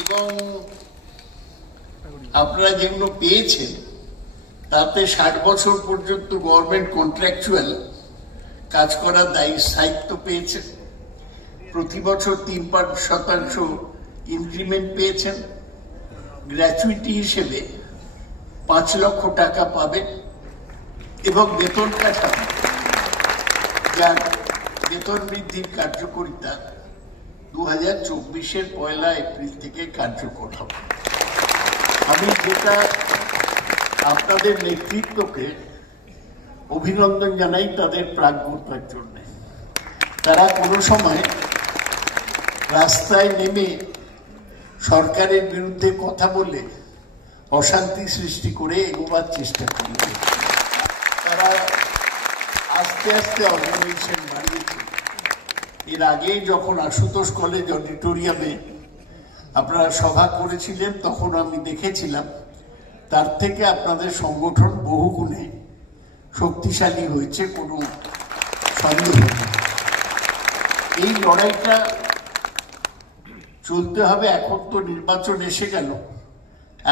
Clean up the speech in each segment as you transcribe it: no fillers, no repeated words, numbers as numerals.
এবং আপনারা যেগুলো পেয়েছেন তাতে 60 বছর পর্যন্ত গভর্নমেন্ট কন্ট্রাকচুয়াল কাজ করার দায়িত্ব পেয়েছেন, প্রতি বছর 3% ইনক্রিমেন্ট পেয়েছেন, গ্র্যাচুইটি হিসেবে 5 লক্ষ টাকা পাবেন এবং বেতন কাঠামো যার বেতন বৃদ্ধির কার্যকারিতা 2024-এর 1 এপ্রিল থেকে কার্যকর হবে। আমি যেটা আপনাদের নেতৃত্বকে অভিনন্দন জানাই তাদের প্রাজ্ঞতার জন্য। তারা কোনো সময় রাস্তায় নেমে সরকারের বিরুদ্ধে কথা বলে অশান্তি সৃষ্টি করে এগোবার চেষ্টা করবে। তারা আস্তে আস্তে অর্গানাইজেশন বাড়িয়েছে। এর আগে যখন আশুতোষ কলেজ অডিটোরিয়ামে আপনারা সভা করেছিলেন তখন আমি দেখেছিলাম তার থেকে আপনাদের সংগঠন বহুগুণে শক্তিশালী হয়েছে, কোনো সন্দেহ নেই। এই লড়াইটা চলতে হবে। এখন তো নির্বাচন এসে গেল,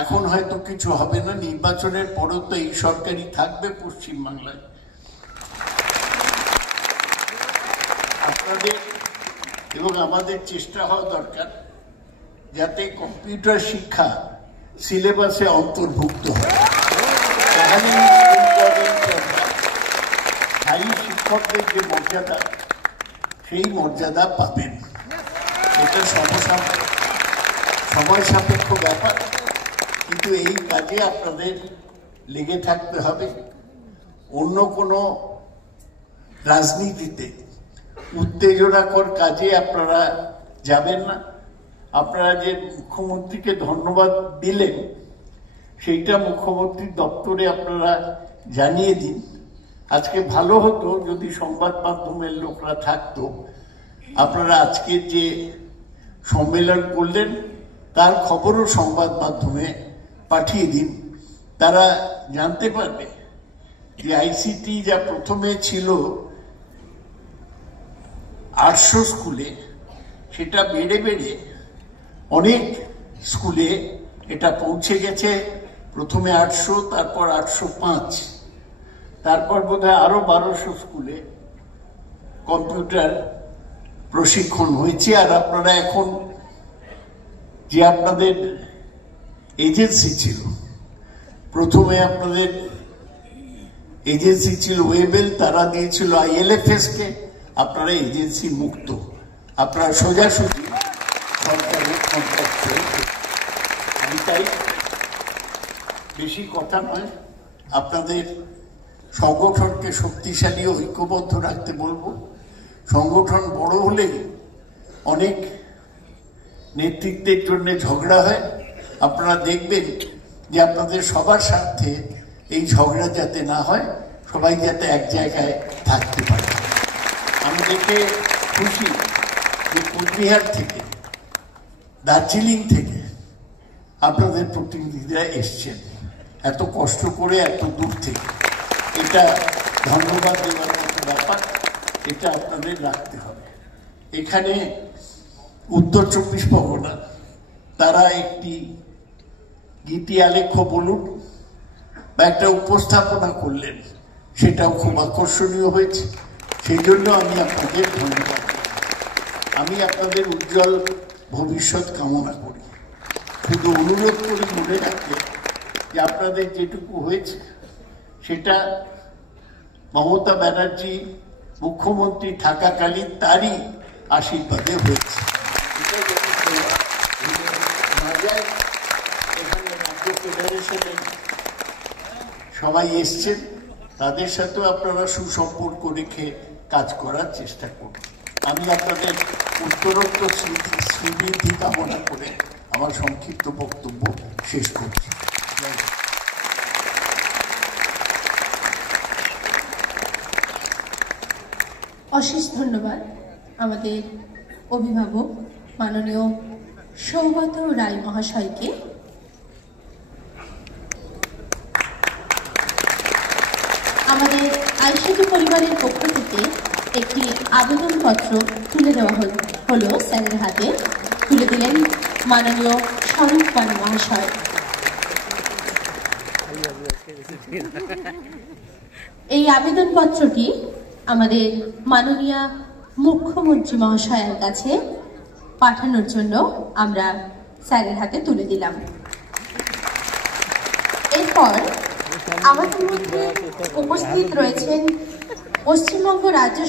এখন হয়তো কিছু হবে না, নির্বাচনের পরেও তো এই সরকারই থাকবে পশ্চিমবাংলায়। আপনাদের এবং আমাদের চেষ্টা হওয়া দরকার যাতে কম্পিউটার শিক্ষা সিলেবাসে অন্তর্ভুক্ত হয়। স্থায়ী শিক্ষকদের যে মর্যাদা সেই মর্যাদা পাবেন। এটা সময় সাপেক্ষ ব্যাপার, কিন্তু এই কাজে আপনাদের লেগে থাকতে হবে। অন্য কোনো রাজনীতিতে উত্তেজনাকর কাজে আপনারা যাবেন না। আপনারা যে মুখ্যমন্ত্রীকে ধন্যবাদ দিলেন সেইটা মুখ্যমন্ত্রীর দপ্তরে আপনারা জানিয়ে দিন। আজকে ভালো হতো যদি সংবাদ মাধ্যমের লোকরা থাকতো। আপনারা আজকে যে সম্মেলন করলেন তার খবরও সংবাদ মাধ্যমে পাঠিয়ে দিন, তারা জানতে পারবে যে আইসিটি যা প্রথমে ছিল 800 স্কুলে, সেটা বেড়ে বেড়ে অনেক স্কুলে এটা পৌঁছে গেছে। প্রথমে 800, তারপর 805, তারপর বোধহয় আরো 1200 স্কুলে কম্পিউটার প্রশিক্ষণ হয়েছে। আর আপনারা এখন যে আপনাদের এজেন্সি ছিল, প্রথমে আপনাদের এজেন্সি ছিল ওয়েবেল, তারা দিয়েছিল ILFS কে, আপনারা এজেন্সি মুক্ত, আপনারা সোজাসুজি সরকারের কন্ট্রাক্ট। আমি তাই বেশি কথা নয়, আপনাদের সংগঠনকে শক্তিশালী ও ঐক্যবদ্ধ রাখতে বলবো। সংগঠন বড় হলে অনেক নেতৃত্বের জন্য ঝগড়া হয়। আপনারা দেখবেন যে আপনাদের সবার স্বার্থে এই ঝগড়া যাতে না হয়, সবাই যাতে এক জায়গায় থাকতে পারে। আমি দেখে খুশি যে কোচবিহার থেকে, দার্জিলিং থেকে আপনাদের প্রতিনিধিরা এসছেন এত কষ্ট করে, এত দূর থেকে। এটা ধন্যবাদ দেওয়ার মতো ব্যাপার, এটা আপনাদের রাখতে হবে। এখানে উত্তর 24 পরগনা তারা একটি গীতি আলেখ্য বলুন বা একটা উপস্থাপনা করলেন, সেটাও খুব আকর্ষণীয় হয়েছে। সেই জন্য আমি আপনাদের ধন্যবাদ। আমি আপনাদের উজ্জ্বল ভবিষ্যৎ কামনা করি। শুধু অনুরোধ করি মনে রাখতে যে আপনাদের যেটুকু হয়েছে সেটা মমতা ব্যানার্জি মুখ্যমন্ত্রী থাকাকালীন তারই আশীর্বাদে হয়েছে। এখানে রাজ্য ফেডারেশনের সবাই এসছেন, তাদের সাথেও আপনারা সুসম্পর্ক রেখে কাজ করার চেষ্টা করুন। আমি আপনাদের উত্তরোত্তর শ্রীবৃদ্ধি কামনা করে আমার সংক্ষিপ্ত বক্তব্য শেষ করছি। অশেষ ধন্যবাদ আমাদের অভিভাবক মাননীয় সৌগত রায় মহাশয়কে। আমাদের আইসিটি পরিবারের পক্ষ থেকে একটি আবেদনপত্র তুলে দেওয়া হলো, স্যারের হাতে তুলে দিলেন মাননীয় স্বরূপ পাল মহাশয়। এই আবেদনপত্রটি আমাদের মাননীয় মুখ্যমন্ত্রী মহাশয়ের কাছে পাঠানোর জন্য আমরা স্যারের হাতে তুলে দিলাম। এরপর আমাদের মধ্যে উপস্থিত রয়েছেন পশ্চিমবঙ্গ রাজ্য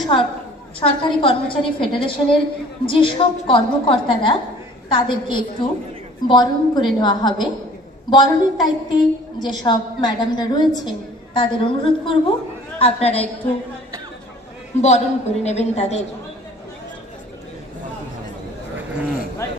সরকারি কর্মচারী ফেডারেশনের যেসব কর্মকর্তারা, তাদেরকে একটু বরণ করে নেওয়া হবে। বরণের দায়িত্বে যেসব ম্যাডামরা রয়েছেন তাদের অনুরোধ করব আপনারা একটু বরণ করে নেবেন তাদের।